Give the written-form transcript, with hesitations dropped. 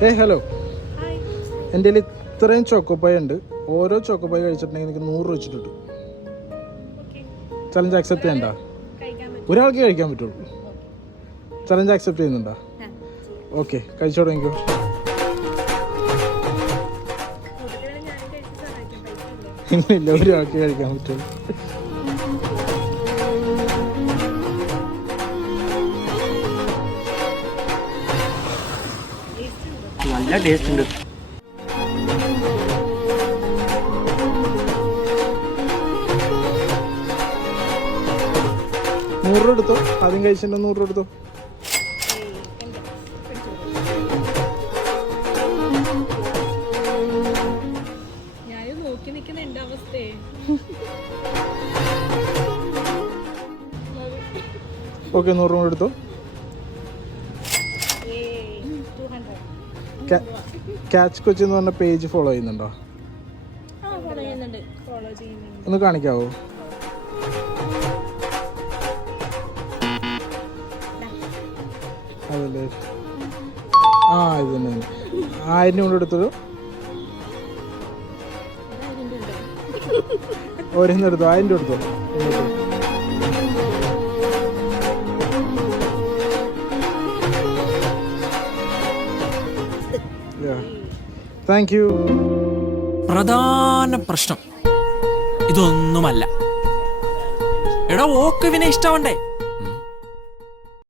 Hello, എൻ്റെ കയ്യിൽ ഇത്രയും ചോക്കോപ്പായ ഉണ്ട്. ഓരോ ചോക്കോപ്പായ കഴിച്ചിട്ടുണ്ടെങ്കിൽ എനിക്ക് 100 രൂപ വെച്ചിട്ട് കിട്ടും. ചലഞ്ച് അക്സെപ്റ്റ് ചെയ്യണ്ട? ഒരാൾക്ക് കഴിക്കാൻ പറ്റുള്ളൂ. ചലഞ്ച് അക്സെപ്റ്റ് ചെയ്യുന്നുണ്ടോ? ഓക്കെ, കഴിച്ചു തുടങ്ങിക്കോ. ഇല്ല, ഒരാൾക്ക് കഴിക്കാൻ പറ്റുള്ളൂ. നല്ല ടേസ്റ്റ് ഉണ്ട്. ₹100 എടുത്തോ. ആദ്യം കഴിച്ചിട്ട് ₹100 എടുത്തോ. ഓക്കെ, 100 രൂപ എടുത്തോ. ക്യാച്ച് കൊച്ചി എന്ന് പറഞ്ഞ പേജ് ഫോളോ ചെയ്യുന്നുണ്ടോ? ഒന്ന് കാണിക്കാവോ? അതല്ലേ, ഇത് തന്നെ. 1000 കൊണ്ട് എടുത്തത്. ഓരോന്ന് എടുത്തോ. 1000 രൂപ എടുത്തോ. Thank you. പ്രധാന പ്രശ്നം ഇതൊന്നുമല്ല. എടാ, ഓക്ക് ഇവനെ ഇഷ്ടമുണ്ടേ.